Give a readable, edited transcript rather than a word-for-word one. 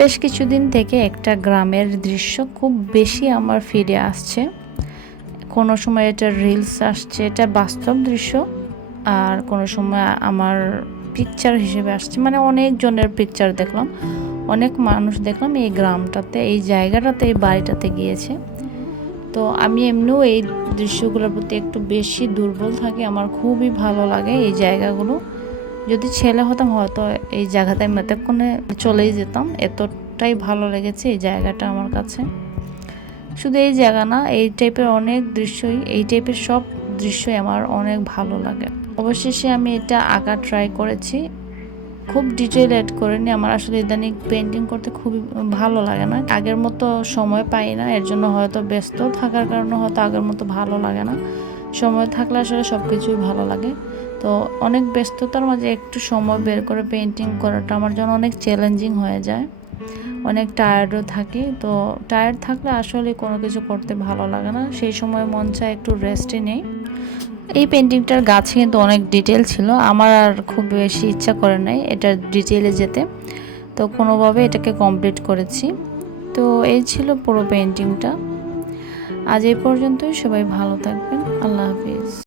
বেশ কিছুদিন থেকে একটা গ্রামের দৃশ্য খুব বেশি আমার ফিরে আসছে। কোনো সময় এটা রিলস আসছে, এটা বাস্তব দৃশ্য, আর কোনো সময় আমার পিকচার হিসেবে আসছে। মানে অনেকজনের পিকচার দেখলাম, অনেক মানুষ দেখলাম এই গ্রামটাতে, এই জায়গাটাতে, এই বাড়িটাতে গিয়েছে। তো আমি এমনিও এই দৃশ্যগুলোর প্রতি একটু বেশি দুর্বল থাকি, আমার খুবই ভালো লাগে এই জায়গাগুলো। যদি ছেলে হতাম হয়তো এই জায়গাতে আমি এতক্ষণে চলেই যেতাম, এতটাই ভালো লেগেছে এই জায়গাটা আমার কাছে। শুধু এই জায়গা না, এই টাইপের অনেক দৃশ্যই, এই টাইপের সব দৃশ্যই আমার অনেক ভালো লাগে। অবশেষে আমি এটা আঁকা ট্রাই করেছি, খুব ডিটেল এড করিনি। আমার আসলে ইদানিং পেন্টিং করতে খুবই ভালো লাগে না, আগের মতো সময় পাই না, এর জন্য হয়তো ব্যস্ত থাকার কারণে হয়তো আগের মতো ভালো লাগে না। সময় থাকলে আসলে সব কিছুই ভালো লাগে। তো অনেক ব্যস্ততার মাঝে একটু সময় বের করে পেন্টিং করাটা আমার জন্য অনেক চ্যালেঞ্জিং হয়ে যায়, অনেক টায়ার্ডও থাকি। তো টায়ার্ড থাকলে আসলে কোনো কিছু করতে ভালো লাগে না, সেই সময় মন চায় একটু রেস্টে নেই। এই পেন্টিংটার গাছে কিন্তু অনেক ডিটেল ছিল, আমার আর খুব বেশি ইচ্ছা করে নাই এটা ডিটেলে যেতে, তো কোনোভাবে এটাকে কমপ্লিট করেছি। তো এই ছিল পুরো পেন্টিংটা। আজ এই পর্যন্তই, সবাই ভালো থাকবেন, আল্লাহ হাফিজ।